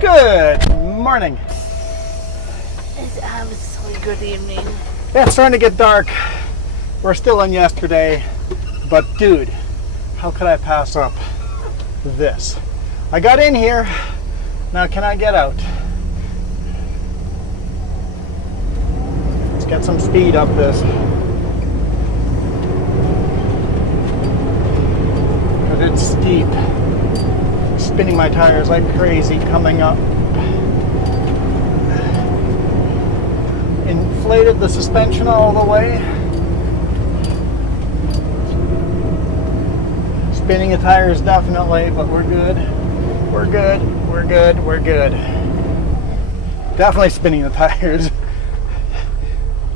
Good morning. It's absolutely good evening. Yeah, it's starting to get dark. We're still in yesterday, but dude, how could I pass up this? I got in here, now can I get out? Let's get some speed up this. But it's steep. Spinning my tires like crazy coming up. Inflated the suspension all the way. Spinning the tires definitely, but we're good. We're good. We're good. We're good. Definitely spinning the tires.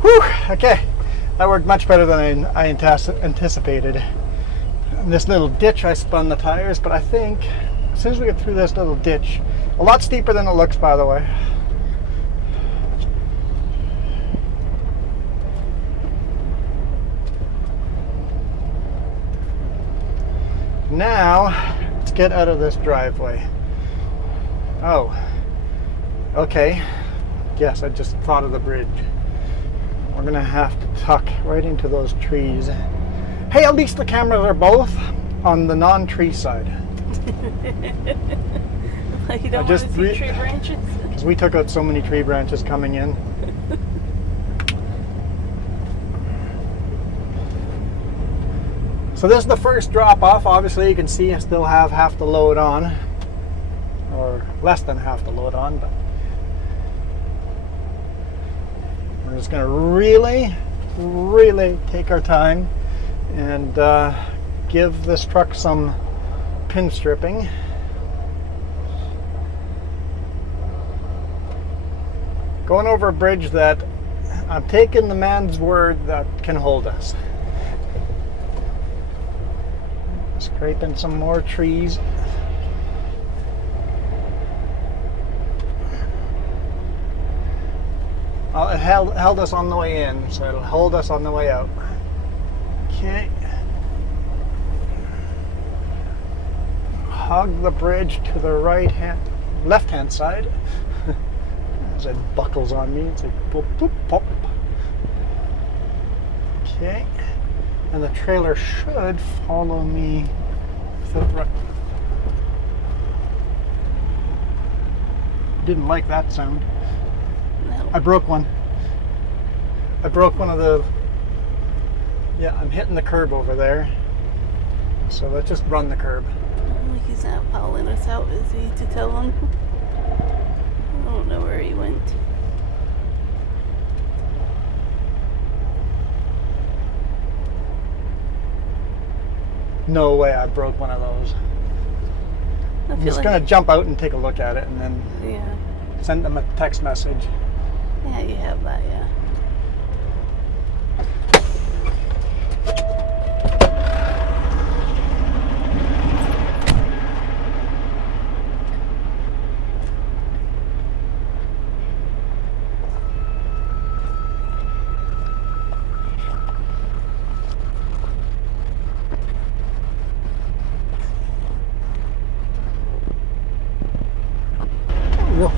Whew, okay. That worked much better than I anticipated. In this little ditch I spun the tires, but I think as soon as we get through this little ditch, a lot steeper than it looks, by the way. Now, let's get out of this driveway. Oh, okay. Yes, I just thought of the bridge. We're gonna have to tuck right into those trees. Hey, at least the cameras are both on the non-tree side. Like you don't want to see tree branches? Because we took out so many tree branches coming in. So this is the first drop off. Obviously you can see I still have half the load on. Or less than half the load on, but we're just going to really take our time and give this truck some pin stripping. Going over a bridge that I'm taking the man's word that can hold us. Scraping some more trees. Oh, it held us on the way in, so it'll hold us on the way out. Okay. Hug the bridge to the left-hand side. As it buckles on me, it's like pop, pop, pop. Okay. And the trailer should follow me. Didn't like that sound. No. I broke one. I broke one of the... Yeah, I'm hitting the curb over there. So let's just run the curb. Like he's not following us out, is he, to tell him? I don't know where he went. No way I broke one of those. I'm just going to jump out and take a look at it and then send them a text message. Yeah, you have that, yeah.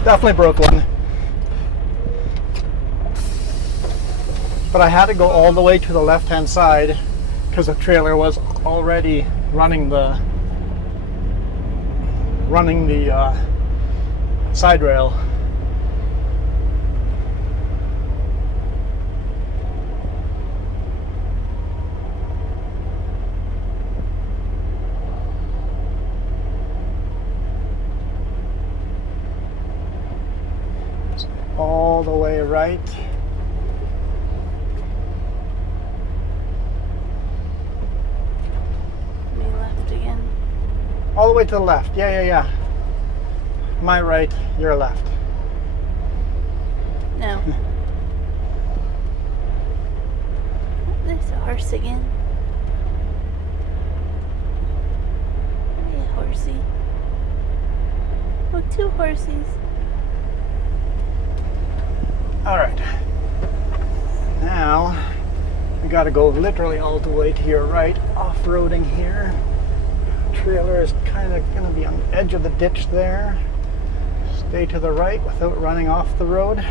Definitely broke one. But I had to go all the way to the left-hand side because the trailer was already running the side rail. All the way right. Me left again. All the way to the left. Yeah. My right, your left. No. There's a horse again. Hey, horsey. Oh, two horsies. All right. Now we got to go literally all the way to your right, off-roading here. Trailer is kind of going to be on the edge of the ditch there. Just Stay to the right without running off the road.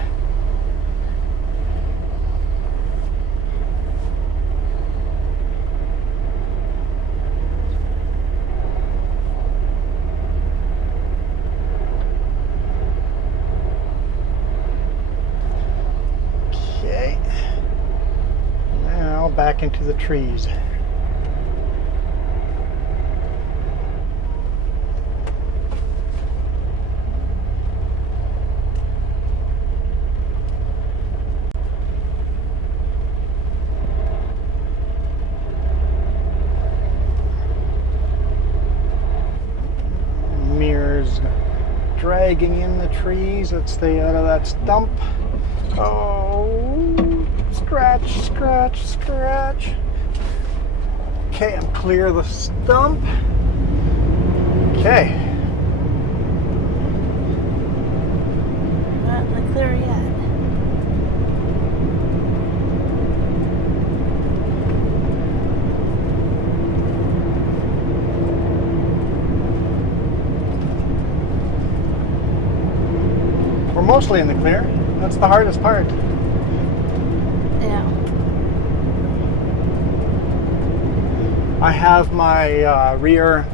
Okay. Now back into the trees. Mirrors dragging in the trees. Let's stay out of that stump. Oh, scratch, scratch, scratch. Okay, I'm clear of the stump. Okay. Not in the clear yet. We're mostly in the clear. That's the hardest part. Yeah. I have my rear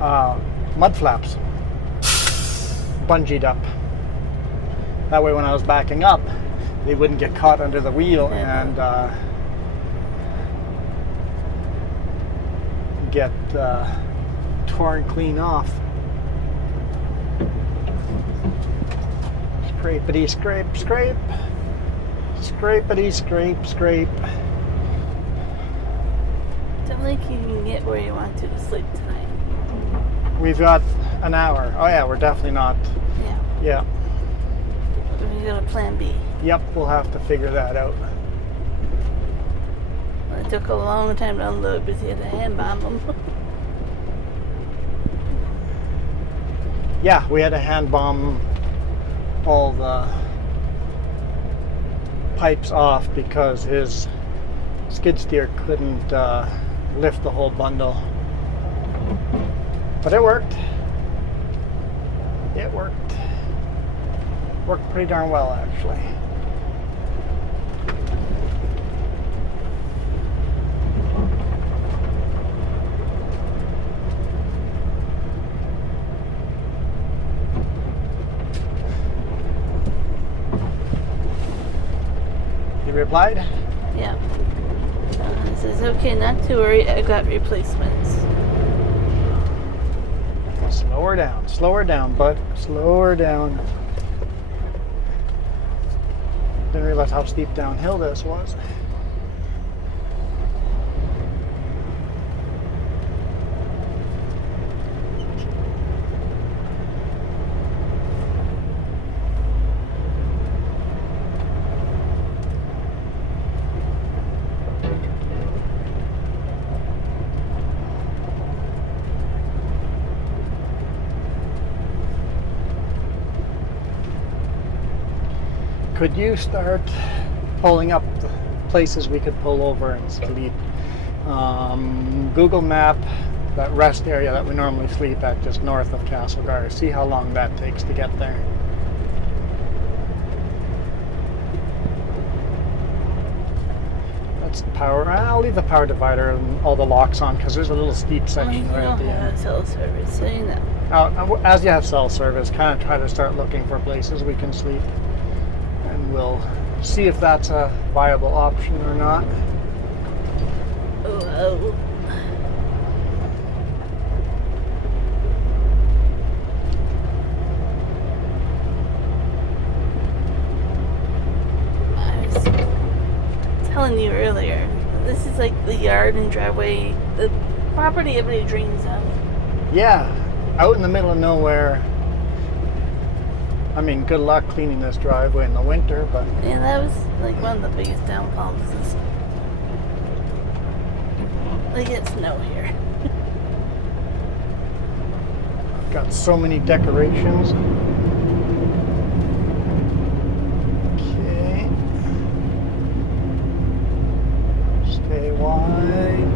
mud flaps bungeed up. That way when I was backing up, they wouldn't get caught under the wheel and get torn clean off. Scrapity scrape scrape. Scrapity scrape scrape. Don't think you can get where you want to sleep tonight. We've got an hour. Oh yeah, we're definitely not. Yeah. Yeah. We got a plan B. Yep, we'll have to figure that out. It took a long time to unload because you had to hand bomb them. Yeah, we had to hand bomb all the pipes off because his skid steer couldn't lift the whole bundle. But it worked. It worked. Worked pretty darn well, actually. You replied? Yeah. It says, okay, not to worry, I got replacements. Slow her down, bud. Slow her down. Didn't realize how steep downhill this was. Could you start pulling up the places we could pull over and sleep? Google map that rest area that we normally sleep at just north of Castlegar. See how long that takes to get there. That's the power. I'll leave the power divider and all the locks on because there's a little steep section right at the end. Cell service, so you know. As you have cell service, kind of try to start looking for places we can sleep. And we'll see if that's a viable option or not. Oh. I was telling you earlier, this is like the yard and driveway, the property everybody dreams of. Yeah, out in the middle of nowhere. I mean, good luck cleaning this driveway in the winter, but... Yeah, that was like one of the biggest downfalls is they get snow here. Got so many decorations. Okay. Stay wide.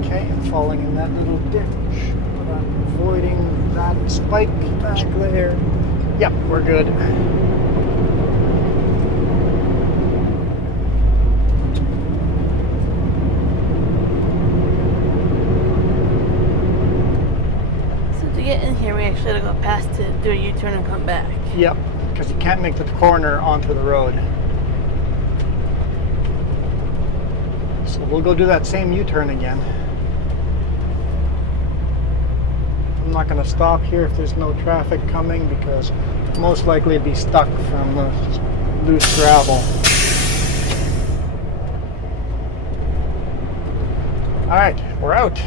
Okay, I'm falling in that little ditch. Avoiding that spike back there. Yep, we're good. So to get in here, we actually had to go past to do a U-turn and come back. Yep, because you can't make the corner onto the road. So we'll go do that same U-turn again. I'm not going to stop here if there's no traffic coming because most likely it'd be stuck from the loose gravel. All right, we're out.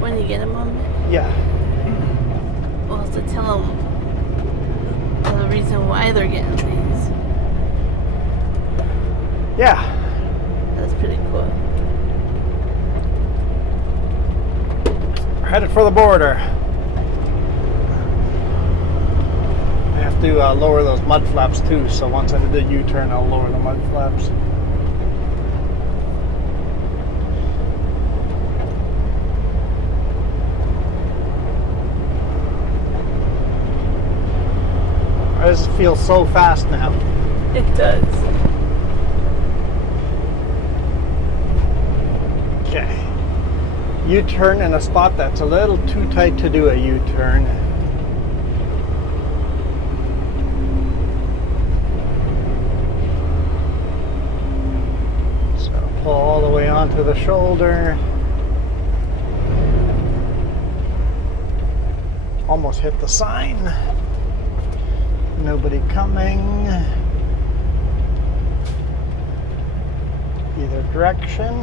When you get a moment, Yeah. we'll have to tell them the reason why they're getting these. Yeah. That's pretty cool. We're headed for the border. I have to lower those mud flaps too, so once I do the U-turn, I'll lower the mud flaps. This feels so fast now. It does. Okay. U-turn in a spot that's a little too tight to do a U-turn. So pull all the way onto the shoulder. Almost hit the sign. Nobody coming. Either direction.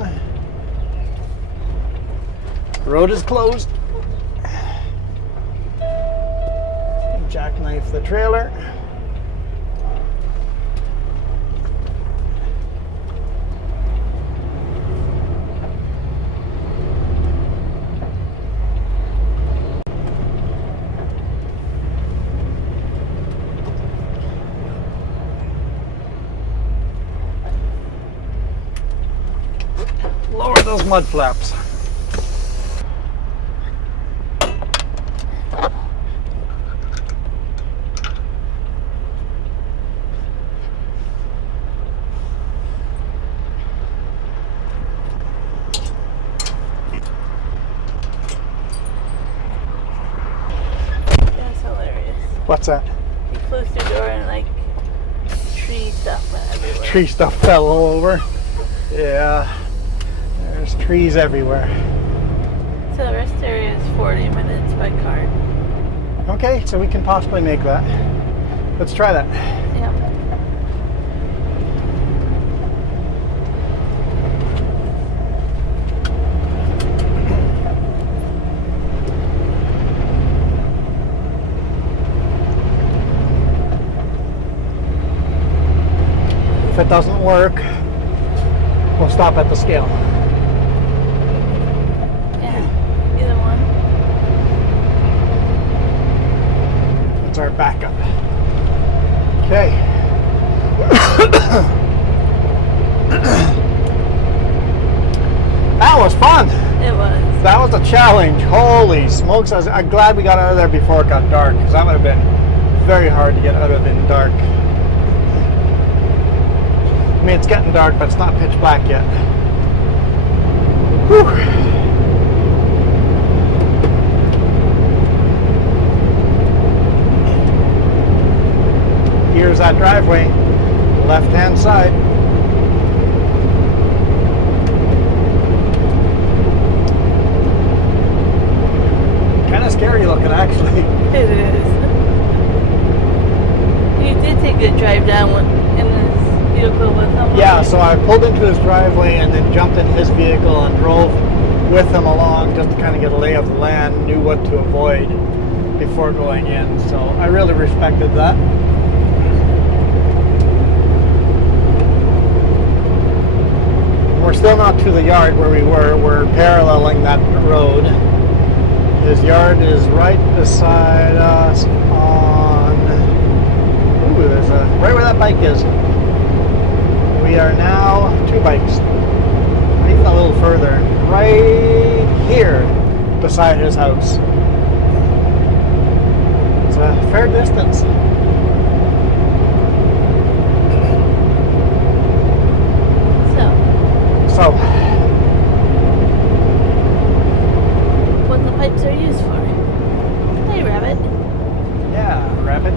The road is closed. Jackknife the trailer. Lower those mud flaps. That's hilarious. What's that? You closed your door and like tree stuff went everywhere. Tree stuff fell all over. Yeah. There's trees everywhere. So the rest area is 40 minutes by car. Okay, so we can possibly make that. Let's try that. Yep. If it doesn't work, we'll stop at the scale. Yeah, either one. That's our backup. Okay. That was fun. It was. That was a challenge. Holy smokes. I'm glad we got out of there before it got dark, because that would have been very hard to get out of in dark. I mean, it's getting dark, but it's not pitch black yet. Whew. Here's that driveway, left-hand side. Kind of scary looking, actually. It is. You did take a drive down in this vehicle with him. Yeah, so I pulled into his driveway and then jumped in his vehicle and drove with him along just to kind of get a lay of the land, knew what to avoid before going in. So I really respected that. We're still not to the yard where we were. We're paralleling that road. His yard is right beside us on... Ooh, there's a... right where that bike is. We are now 2 bikes. Even a little further. Right here. beside his house. It's a fair distance. So, what the pipes are used for. Hey, Rabbit. yeah, rabbit.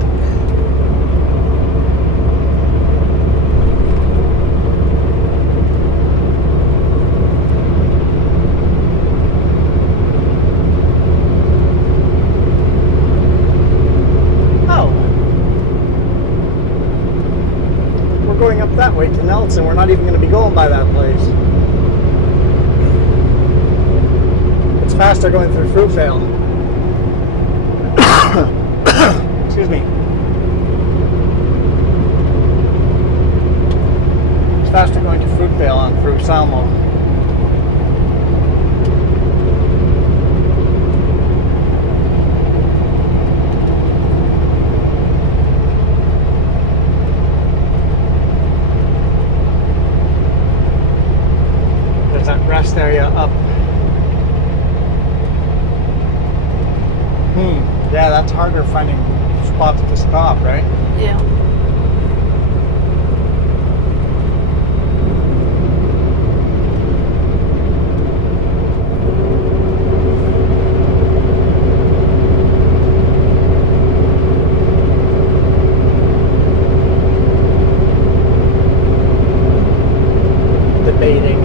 Going up that way to Nelson. We're not even going to be going by that place. It's faster going through Fruitvale. Excuse me. It's faster going to Fruitvale on through Salmo. Rest area up. Yeah, that's harder finding spots to stop, right? Yeah. Debating.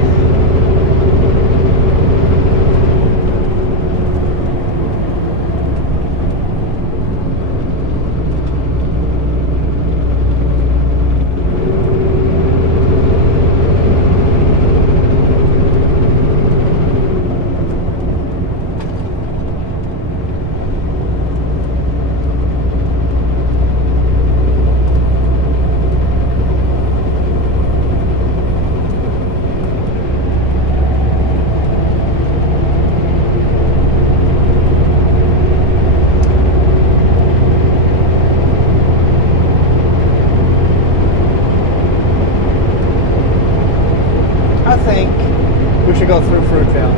I think we should go through Fruitvale.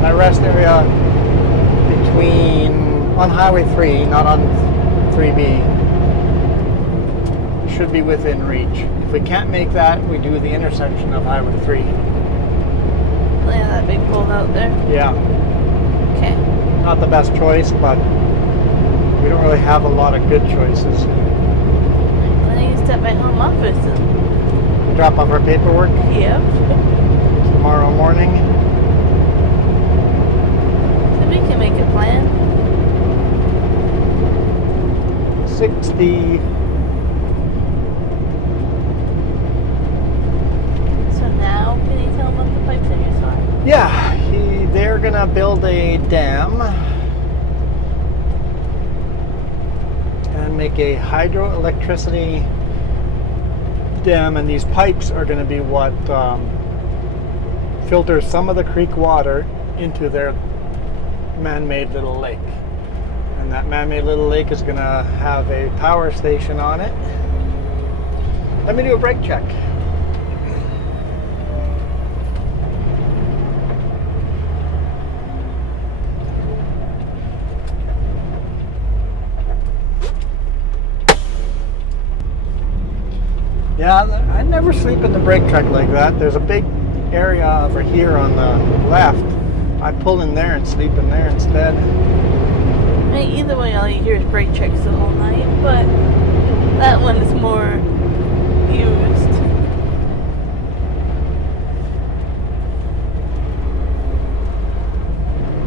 That rest area on Highway 3, not on 3B, should be within reach. If we can't make that, we do the intersection of Highway 3. Yeah, that big pole out there. Yeah. Okay. Not the best choice, but we don't really have a lot of good choices. Then you step by home office and... Drop off our paperwork Yep. tomorrow morning. So we can make a plan. 60. So now, can you tell them what the pipes are used for? Yeah, they're gonna build a dam and make a hydroelectricity dam, and these pipes are going to be what filters some of the creek water into their man-made little lake. And that man-made little lake is going to have a power station on it. Let me do a brake check. Yeah, I never sleep in the brake truck like that. There's a big area over here on the left. I pull in there and sleep in there instead. Hey, either way, all you hear is brake checks the whole night, but that one is more used.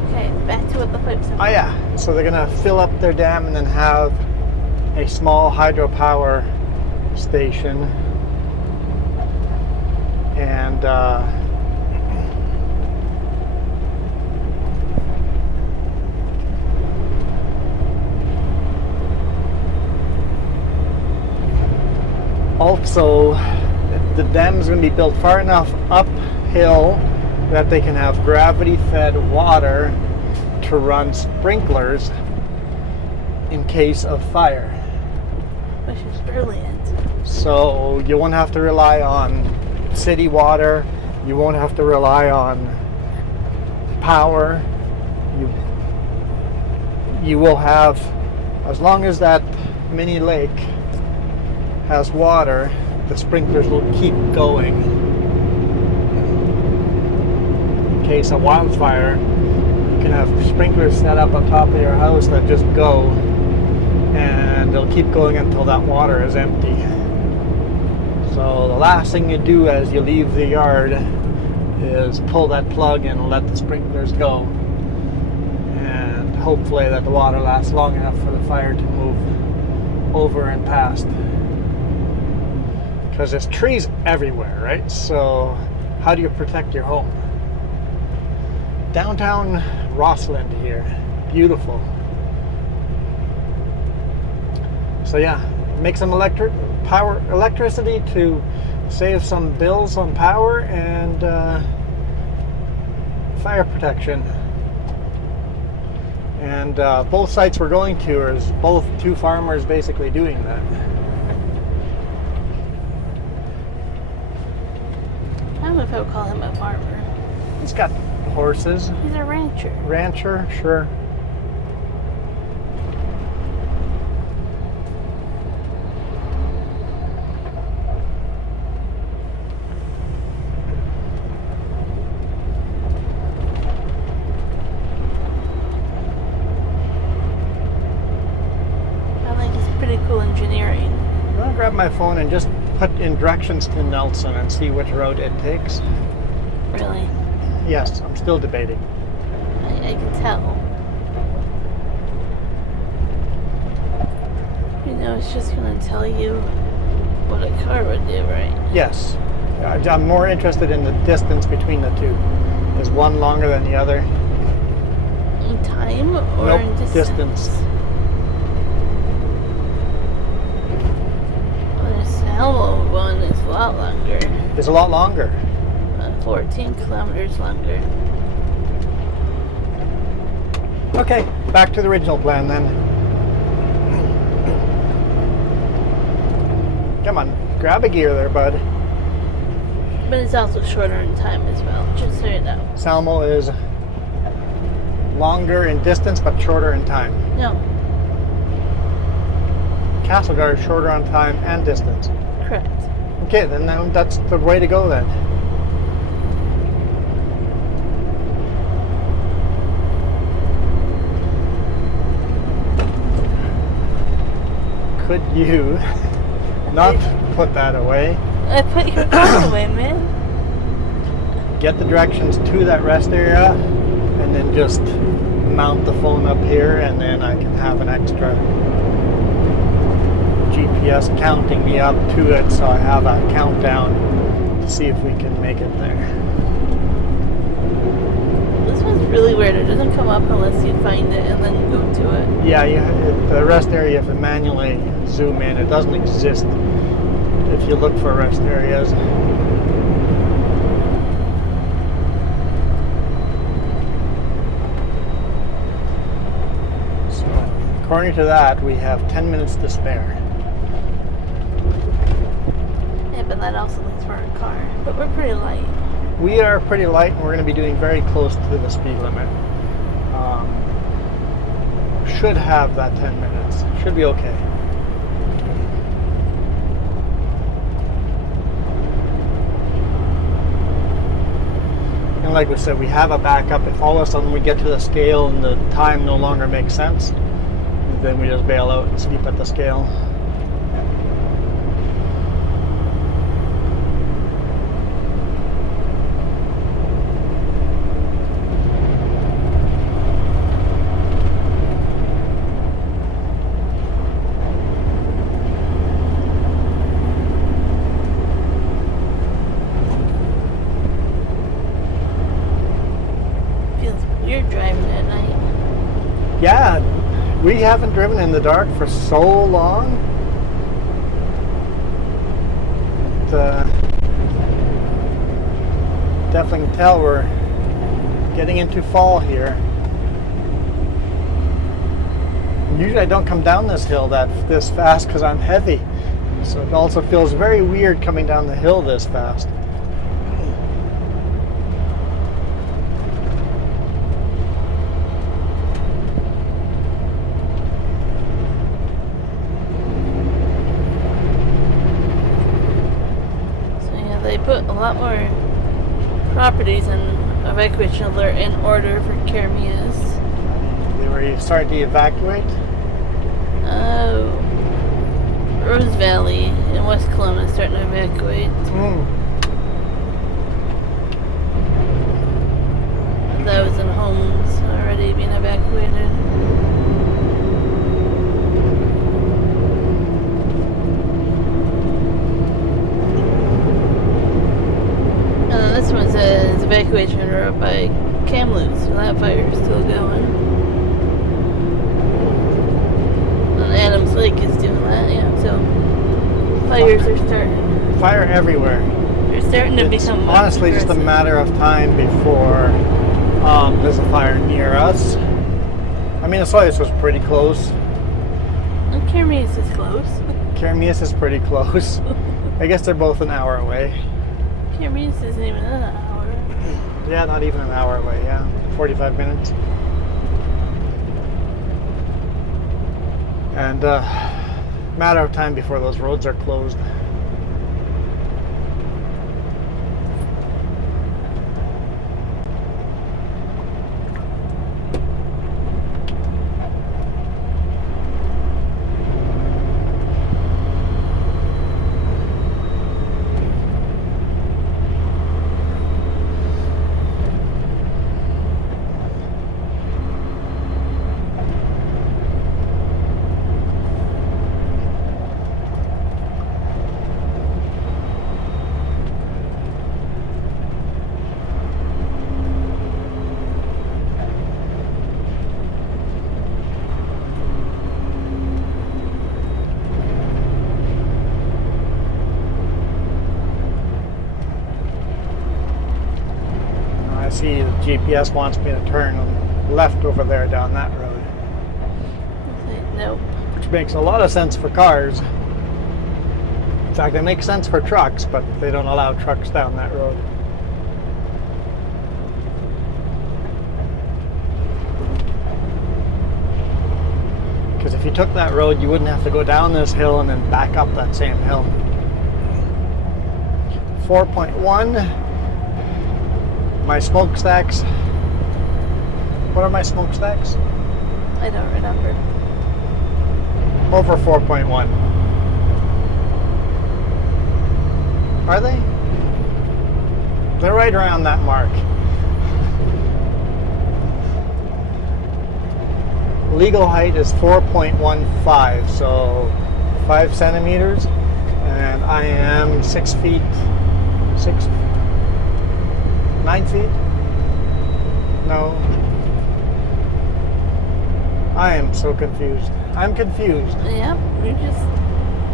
Okay, back to what the pipes are. Oh yeah, so they're gonna fill up their dam and then have a small hydropower station, and also the dam is going to be built far enough uphill that they can have gravity-fed water to run sprinklers in case of fire. Which is brilliant. So you won't have to rely on city water. You won't have to rely on power. You will have, as long as that mini lake has water, the sprinklers will keep going. In case of wildfire, you can have sprinklers set up on top of your house that just go, and they'll keep going until that water is empty. So the last thing you do as you leave the yard is pull that plug and let the sprinklers go, and hopefully that the water lasts long enough for the fire to move over and past. Because there's trees everywhere, right? So how do you protect your home? Downtown Rossland here, beautiful. So yeah, make some electricity to save some bills on power and fire protection. And both sites we're going to is both two farmers basically doing that. I don't know if I would call him a farmer. He's got horses. He's a rancher. Rancher, sure. I think it's pretty cool engineering. I'm gonna grab my phone and just put in directions to Nelson and see which road it takes. Really? Yes, I'm still debating. I can tell. You know, it's just going to tell you what a car would do, right? Yes. I'm more interested in the distance between the two. Is one longer than the other? In time or Nope, in distance? Well, the Salmo one is a lot longer. It's a lot longer. 14 kilometers longer. Okay, back to the original plan then. Come on, grab a gear there, bud. But it's also shorter in time as well, just so you know. Salmo is longer in distance but shorter in time. No, Castlegar is shorter on time and distance. correct. Okay, then that's the way to go then. Could you not put that away? I put your phone away, man. Get the directions to that rest area and then just mount the phone up here, and then I can have an extra GPS counting me up to it, so I have a countdown to see if we can make it there. This one's really weird. It doesn't come up unless you find it and then you go to it. Yeah, the rest area, you have to manually zoom in. It doesn't exist if you look for rest areas. So, according to that, we have 10 minutes to spare. Yeah, but that also means we're in a car. But we're pretty light. We are pretty light, and we're going to be doing very close to the speed limit. Should have that 10 minutes. Should be okay. And like we said, we have a backup. If all of a sudden we get to the scale and the time no longer makes sense, then we just bail out and sleep at the scale. You're driving at night. Yeah, we haven't driven in the dark for so long. Definitely can tell we're getting into fall here. Usually I don't come down this hill this fast because I'm heavy. So it also feels very weird coming down the hill this fast. lot more properties and evacuation alert in order for Kermias. They were starting to evacuate. Rose Valley in West Kelowna is starting to evacuate. Those in homes already being evacuated. This one says evacuation route by Kamloops, so that fire is still going. And Adams Lake is doing that, yeah, so fires are starting. Fire everywhere. They're starting to It's become honestly just a matter of time before there's a fire near us. I mean, Osoyoos was pretty close. And Kermias is close. Kermias is pretty close. I guess they're both an hour away. Kermias isn't even an hour. Yeah, not even an hour away, yeah. 45 minutes. And matter of time before those roads are closed. I see the GPS wants me to turn left over there down that road. Nope. Which makes a lot of sense for cars. In fact, it makes sense for trucks, but they don't allow trucks down that road. Because if you took that road, you wouldn't have to go down this hill and then back up that same hill. 4.1. My smokestacks. What are my smokestacks? I don't remember. Over 4.1. Are they? They're right around that mark. Legal height is 4.15, so 5 centimeters. And I am 6 feet, 9 feet? No. I am so confused. I'm confused. Yep, you just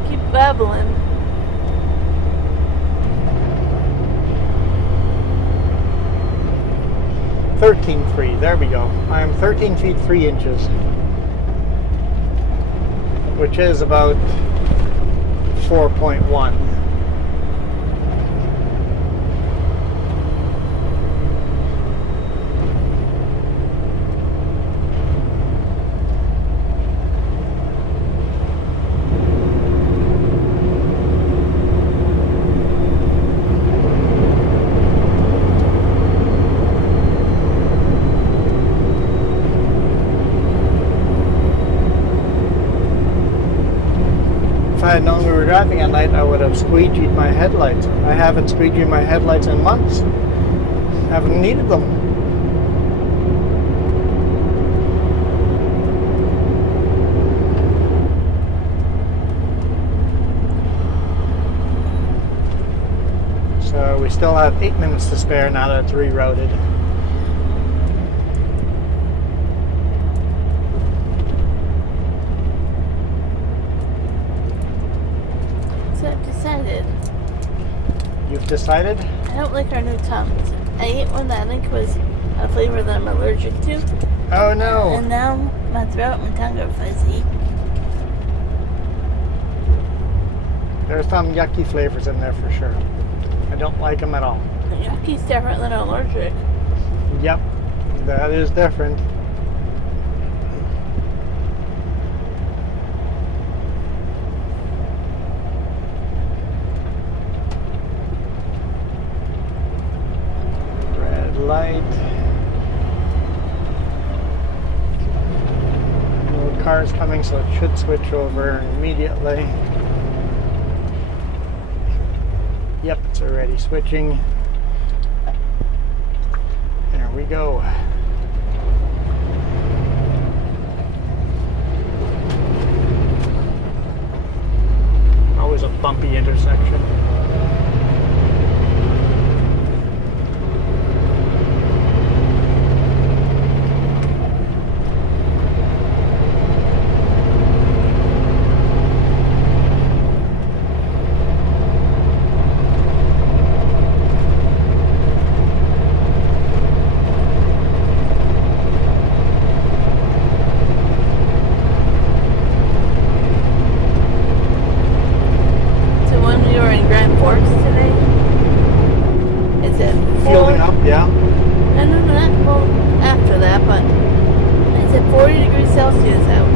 keep babbling. $13.3. There we go. I am 13 feet 3 inches, which is about 4.1. If I had known we were driving at night, I would have squeegeed my headlights. I haven't squeegeed my headlights in months. Haven't needed them. So we still have 8 minutes to spare now that it's rerouted. So I've decided. You've decided? I don't like our new Tums. I ate one that I think was a flavor that I'm allergic to. Oh no. And now my throat and tongue are fuzzy. There's some yucky flavors in there for sure. I don't like them at all. Yucky's different than allergic. Yep, that is different. light. The car's coming, so it should switch over immediately. Yep, it's already switching. There we go. Always a bumpy intersection. Fielding up, yeah. No, not well after that, but it said 40 degrees Celsius out.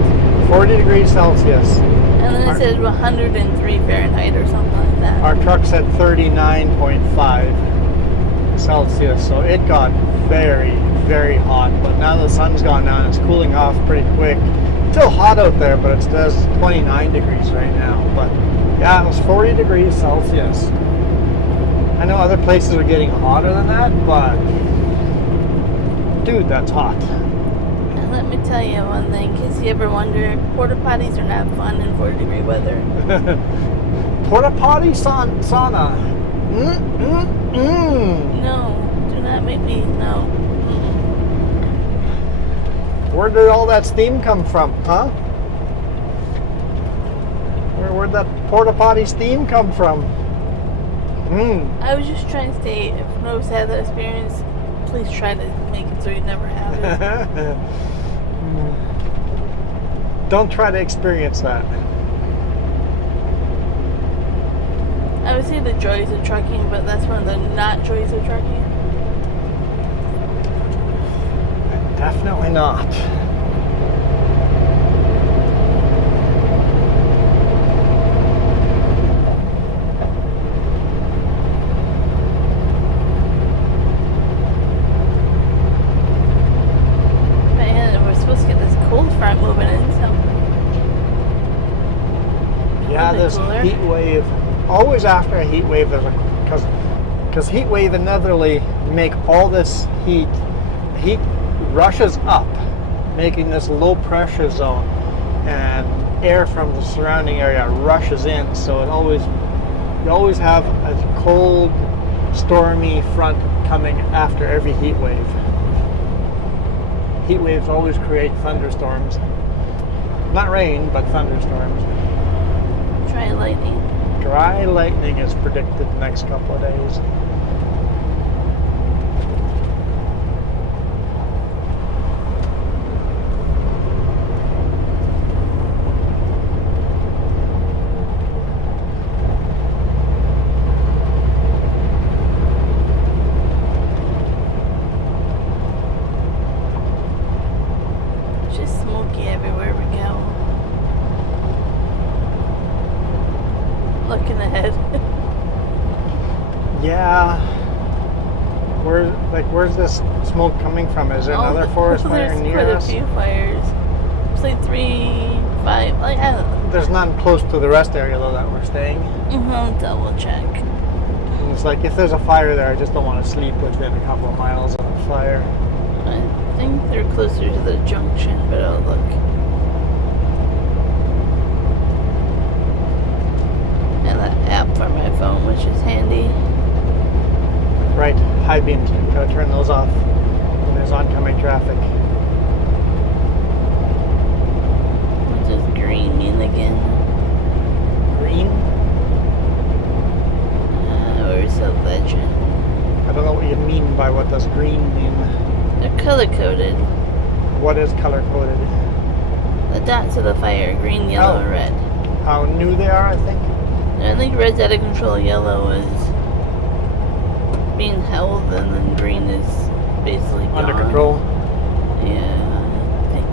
40 degrees Celsius. And then it said 103 Fahrenheit or something like that. Our truck said 39.5 Celsius, so it got very, very hot. But now the sun's gone down, it's cooling off pretty quick. It's still hot out there, but it says 29 degrees right now. But yeah, it was 40 degrees Celsius. I know other places are getting hotter than that, but dude, that's hot. And let me tell you one thing, in case you ever wonder, porta potties are not fun in 40-degree weather. Porta potty sauna. No, do not make me, no. Where did all that steam come from, huh? Where'd that porta potty steam come from? I was just trying to say, if nobody's had that experience, please try to make it so you never have it. Don't try to experience that. I would say the joys of trucking, but that's one of the not joys of trucking. Definitely not. Moving in, so yeah, this heat wave. Always after a heat wave, there's a because heat wave inevitably make all this heat. Heat rushes up, making this low pressure zone, and air from the surrounding area rushes in. So you always have a cold, stormy front coming after every heat wave. Heat waves always create thunderstorms. Not rain, but thunderstorms. Dry lightning. Dry lightning is predicted the next couple of days. Yeah. Where's this smoke coming from? Is there another forest fire near us? There's quite a few fires. It's like 3, 5. Like I don't know. There's none close to the rest area though that we're staying. Double check. And it's like if there's a fire there, I just don't want to sleep within a couple of miles of a fire. I think they're closer to the junction, but I'll look. And that app for my phone, which is handy. Right, high beams. Gotta turn those off when there's oncoming traffic. What does green mean again? Green? Where's the legend? I don't know what you mean by what does green mean. They're color coded. What is color coded? The dots of the fire, green, yellow, and red. How new they are, I think. I think red's out of control, yellow is being held, and then green is basically gone. Under control? Yeah, I think.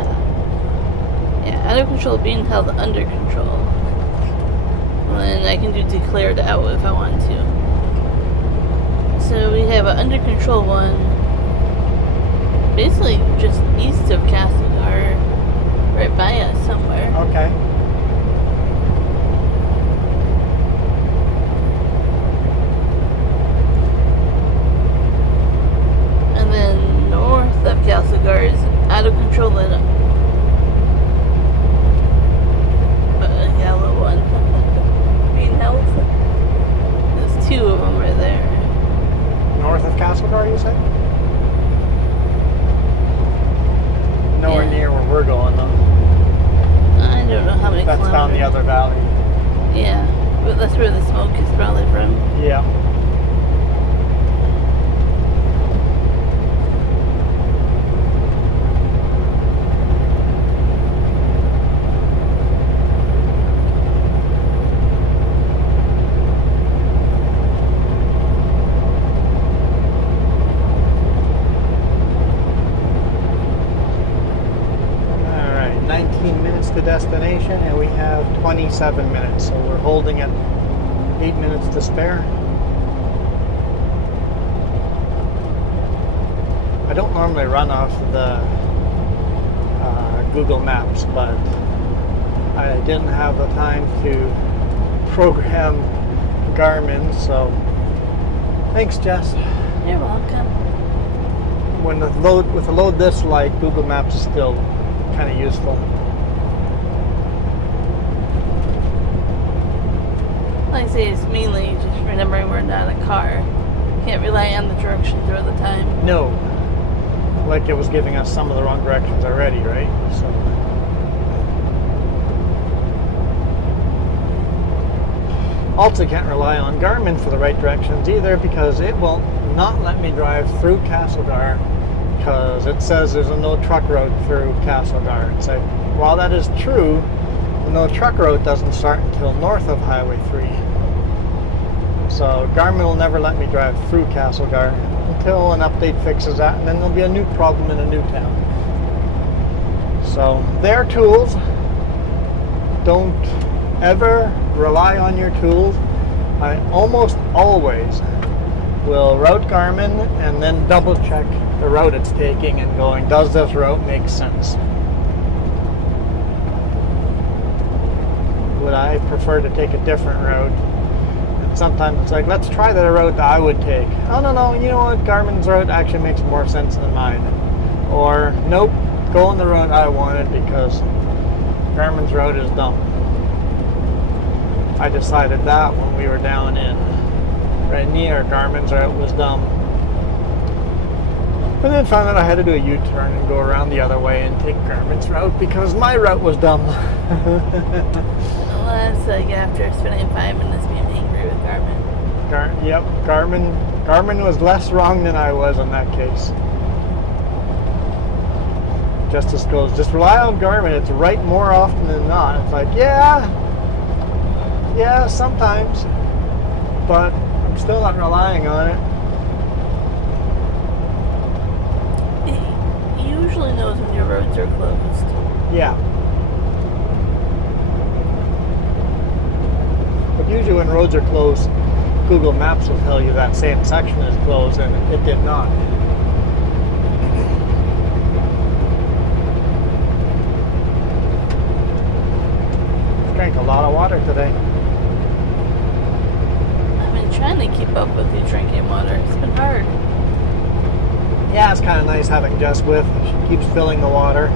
Uh, Yeah, out of control, being held under control. And I can do declared out if I want to. So we have an under control one, basically just east of Castlegar, right by us somewhere. Okay. And then north of Castlegar is out of control and a yellow one. Green health. There's two of them right there. North of Castlegar, you said? Nowhere Yeah. near where we're going, though. I don't know how many That's down the kilometers. other valley. Yeah, but that's where the smoke is probably from. Yeah. All right, 19 minutes to destination, and we have 27 minutes, so we're holding at 8 minutes to spare. I don't normally run off the Google Maps, but I didn't have the time to program Garmin, so thanks, Jess. You're welcome. When with a load this light, Google Maps is still kind of useful. Like I say, it's mainly just remembering we're not in a car. Can't rely on the directions all the time. No, like it was giving us some of the wrong directions already, right? So. Also can't rely on Garmin for the right directions either, because it will not let me drive through Castlegar because it says there's a no truck road through Castlegar. It's like, while that is true, the no truck road doesn't start until north of Highway 3. So Garmin will never let me drive through Castlegar until an update fixes that, and then there'll be a new problem in a new town. So their tools, don't ever rely on your tools. I almost always will route Garmin and then double check the route it's taking and going, does this route make sense? Would I prefer to take a different route? And sometimes it's like, let's try the route that I would take. Oh, no, you know what? Garmin's route actually makes more sense than mine. Or, nope, go on the route I wanted because Garmin's route is dumb. I decided that when we were down in Rainier, Garmin's route was dumb. And then found out I had to do a U-turn and go around the other way and take Garmin's route because my route was dumb. Well, that's like after spending 5 minutes being angry with Garmin. Yep, Garmin was less wrong than I was in that case. Justice goes, just rely on Garmin, it's right more often than not. It's like, yeah, sometimes, but I'm still not relying on it. It usually knows when your roads are closed. Yeah. But usually when roads are closed, Google Maps will tell you that same section is closed, and it did not. Drank a lot of water today. I've been trying to keep up with you drinking water. It's been hard. Yeah, it's kind of nice having Jess with. She keeps filling the water.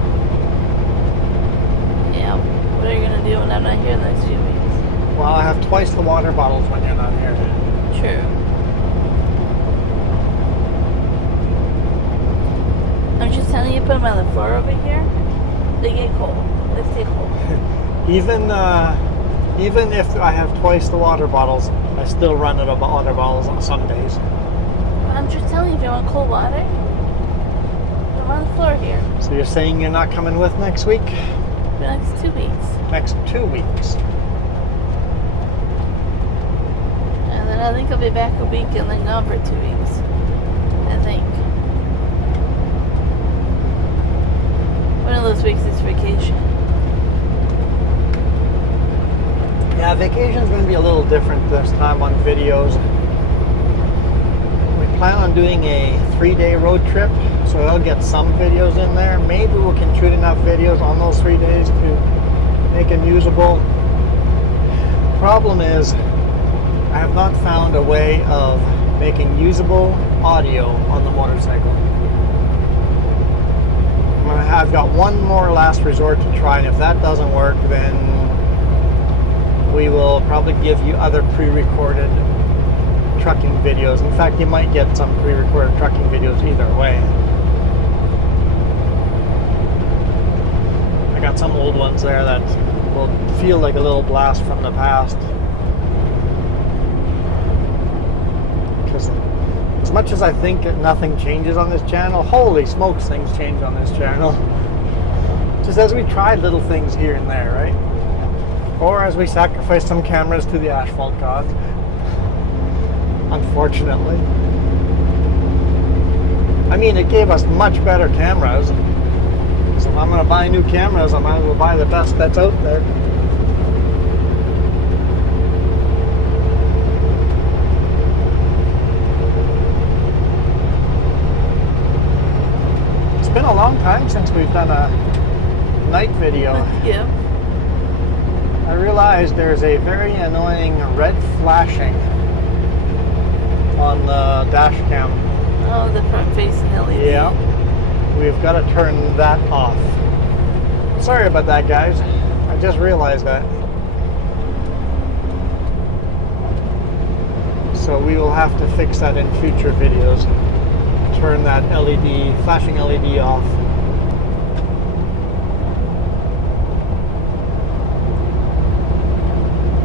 Yeah. What are you going to do when I'm not here the next few weeks? Well, I have twice the water bottles when you're not here. True. I'm just telling you, put them on the floor over here. They get cold. They stay cold. Even if I have twice the water bottles, I still run out of water bottles on some days. I'm just telling you, if you want cold water, put them on the floor here. So you're saying you're not coming with next week? For the next 2 weeks. Next 2 weeks. And then I think I'll be back a week and then gone for 2 weeks. I think. One of those weeks is vacation. Yeah, vacation is going to be a little different this time on videos. We plan on doing a 3-day road trip, so I'll get some videos in there. Maybe we can shoot enough videos on those 3 days to make them usable. Problem is, I have not found a way of making usable audio on the motorcycle. I've got one more last resort to try, and if that doesn't work, then we will probably give you other pre-recorded trucking videos. In fact, you might get some pre-recorded trucking videos either way. I got some old ones there that will feel like a little blast from the past. Because as much as I think that nothing changes on this channel, holy smokes, things change on this channel. Just as we tried little things here and there, right? Or as we sacrificed some cameras to the asphalt gods. Unfortunately. I mean, it gave us much better cameras. So if I'm going to buy new cameras, I might as well buy the best that's out there. It's been a long time since we've done a night video. Yeah. I realized there's a very annoying red flashing on the dash cam. Oh, the front facing LED. Yeah. We've got to turn that off. Sorry about that, guys. I just realized that. So we will have to fix that in future videos. Turn that LED, flashing LED off.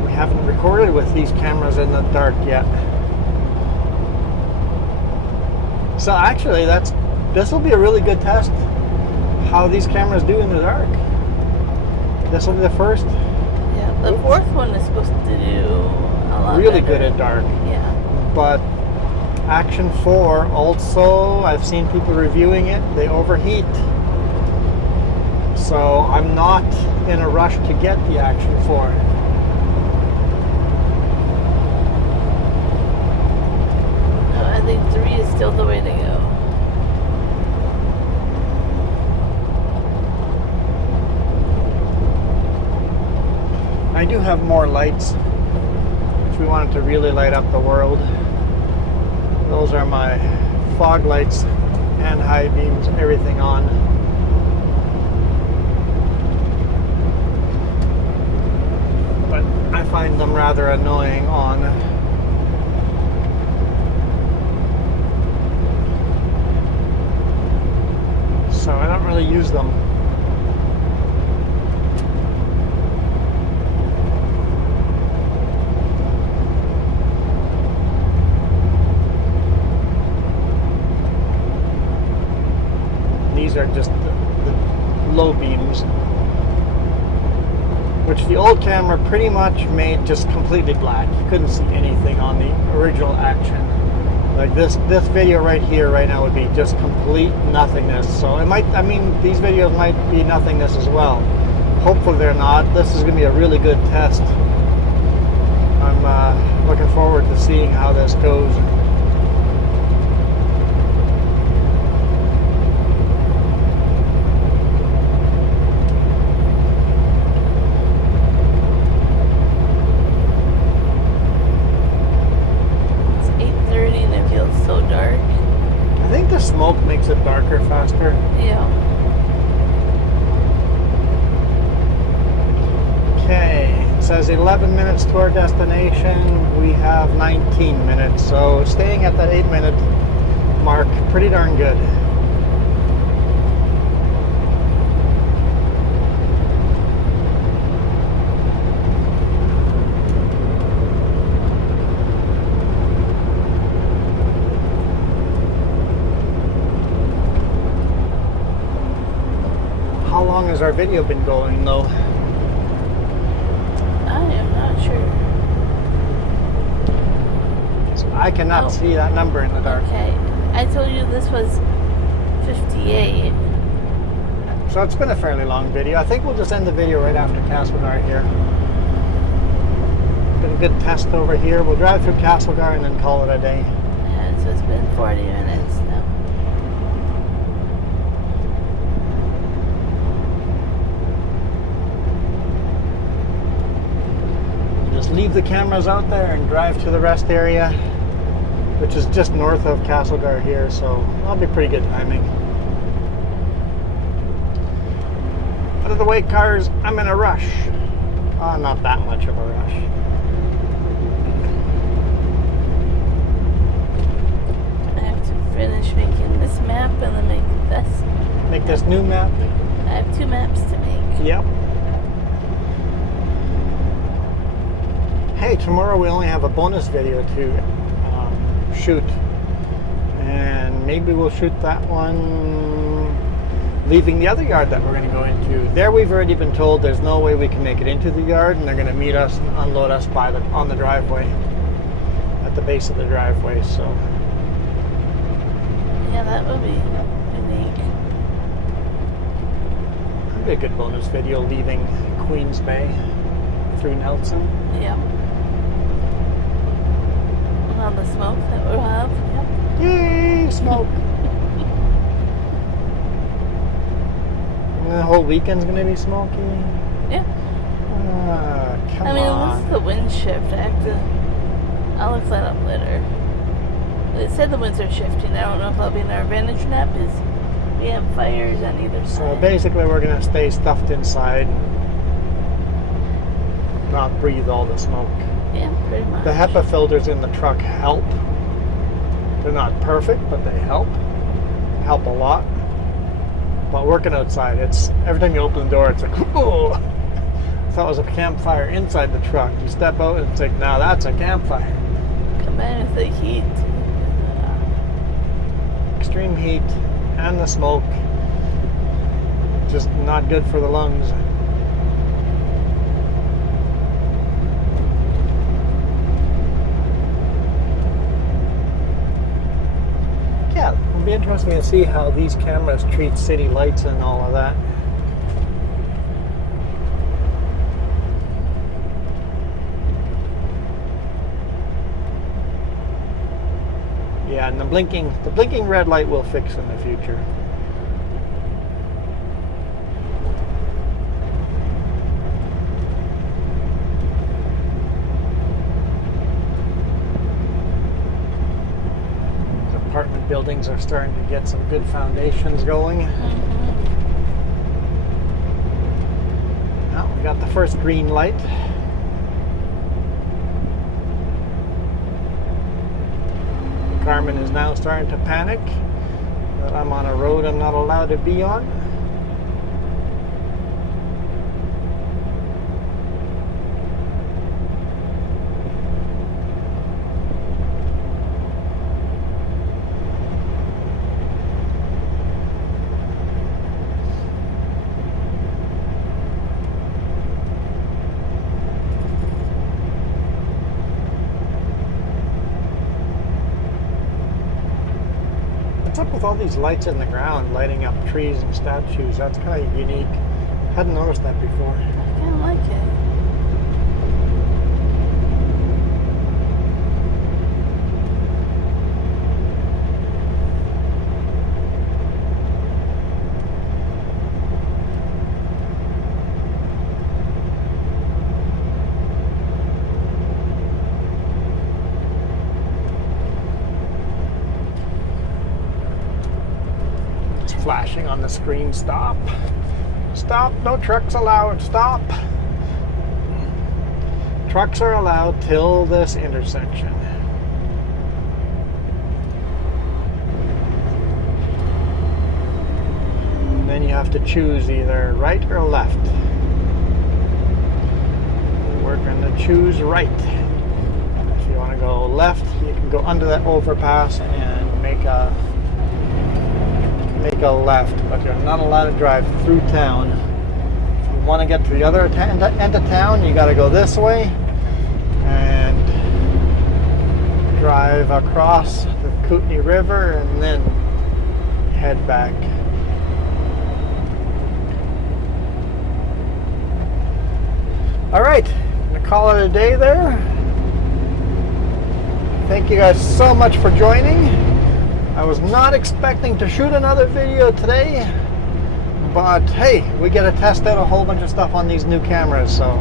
We haven't recorded with these cameras in the dark yet. So actually, this will be a really good test how these cameras do in the dark. This will be the first. Yeah, the fourth one is supposed to do a lot really better. good at dark. Yeah. But Action 4 also, I've seen people reviewing it, they overheat. So I'm not in a rush to get the Action 4. No, I think 3 is still the way to go. I do have more lights if we wanted to really light up the world. Those are my fog lights and high beams, everything on. But I find them rather annoying on. So I don't really use them. These are just the low beams, which the old camera pretty much made just completely black. You couldn't see anything on the original Action. Like this video right here, right now, would be just complete nothingness. So it might, I mean, these videos might be nothingness as well. Hopefully they're not. This is going to be a really good test. I'm looking forward to seeing how this goes. Smoke makes it darker faster. Yeah. Okay, it says 11 minutes to our destination. We have 19 minutes, so staying at that 8-minute mark, pretty darn good. How long has our video been going, though? I am not sure. So I cannot see that number in the dark. Okay. I told you this was 58. So it's been a fairly long video. I think we'll just end the video right after Cass and I are here. good test over here. We'll drive through Castlegar and then call it a day. Yeah, so it's been 40 minutes now. Just leave the cameras out there and drive to the rest area, which is just north of Castlegar here, so that'll be pretty good timing. Out of the way, cars, I'm in a rush. Oh, not that much of a rush. I have to finish making this map and then make this. Make this new map. I have 2 maps to make. Yep. Hey, tomorrow we only have a bonus video to shoot. And maybe we'll shoot that one leaving the other yard that we're going to go into. There we've already been told there's no way we can make it into the yard, and they're going to meet us and unload us on the driveway, at the base of the driveway, so. Yeah, that would be unique. That'd be a good bonus video leaving Queens Bay through Nelson. Yeah. And all the smoke that we'll have. Yep. Yay, smoke! And the whole weekend's gonna be smoky. Yeah. Come I mean, on. once the wind shift, I'll look that up later. It said the winds are shifting. I don't know if that'll be in our advantage nap. We have fires on either side. So basically we're gonna stay stuffed inside and not breathe all the smoke. Yeah, pretty much. The HEPA filters in the truck help. They're not perfect, but they help. Help a lot. But working outside, every time you open the door, it's like, oh! I thought it was a campfire inside the truck. You step out and it's like, now that's a campfire. Combined with the heat. Extreme heat and the smoke. Just not good for the lungs. Yeah, it'll be interesting to see how these cameras treat city lights and all of that. Yeah, and the blinking red light we'll fix in the future. These apartment buildings are starting to get some good foundations going. Well, we got the first green light. Carmen is now starting to panic that I'm on a road I'm not allowed to be on. What's up with all these lights in the ground lighting up trees and statues? That's kind of unique. Hadn't noticed that before. I kind of like it. Flashing on the screen, stop. Stop, no trucks allowed, stop. Trucks are allowed till this intersection. And then you have to choose either right or left. We're going to choose right. If you want to go left, you can go under that overpass and make a left, but you're not allowed to drive through town. If you want to get to the other end of town, you got to go this way and drive across the Kootenai River and then head back. All right, I'm gonna call it a day there. Thank you guys so much for joining. I was not expecting to shoot another video today, but hey, we get to test out a whole bunch of stuff on these new cameras, so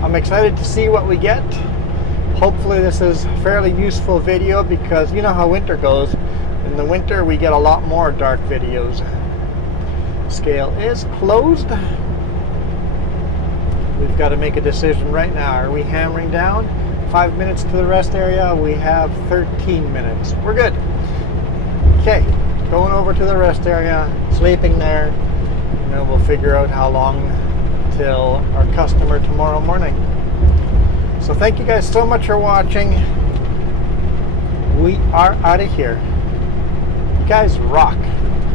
I'm excited to see what we get. Hopefully this is a fairly useful video, because you know how winter goes. In the winter we get a lot more dark videos. Scale is closed. We've got to make a decision right now. Are we hammering down 5 minutes to the rest area? We have 13 minutes. We're good. Okay, going over to the rest area, sleeping there, and then we'll figure out how long till our customer tomorrow morning. So thank you guys so much for watching. We are out of here. You guys rock.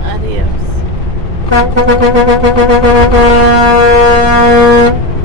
Adios.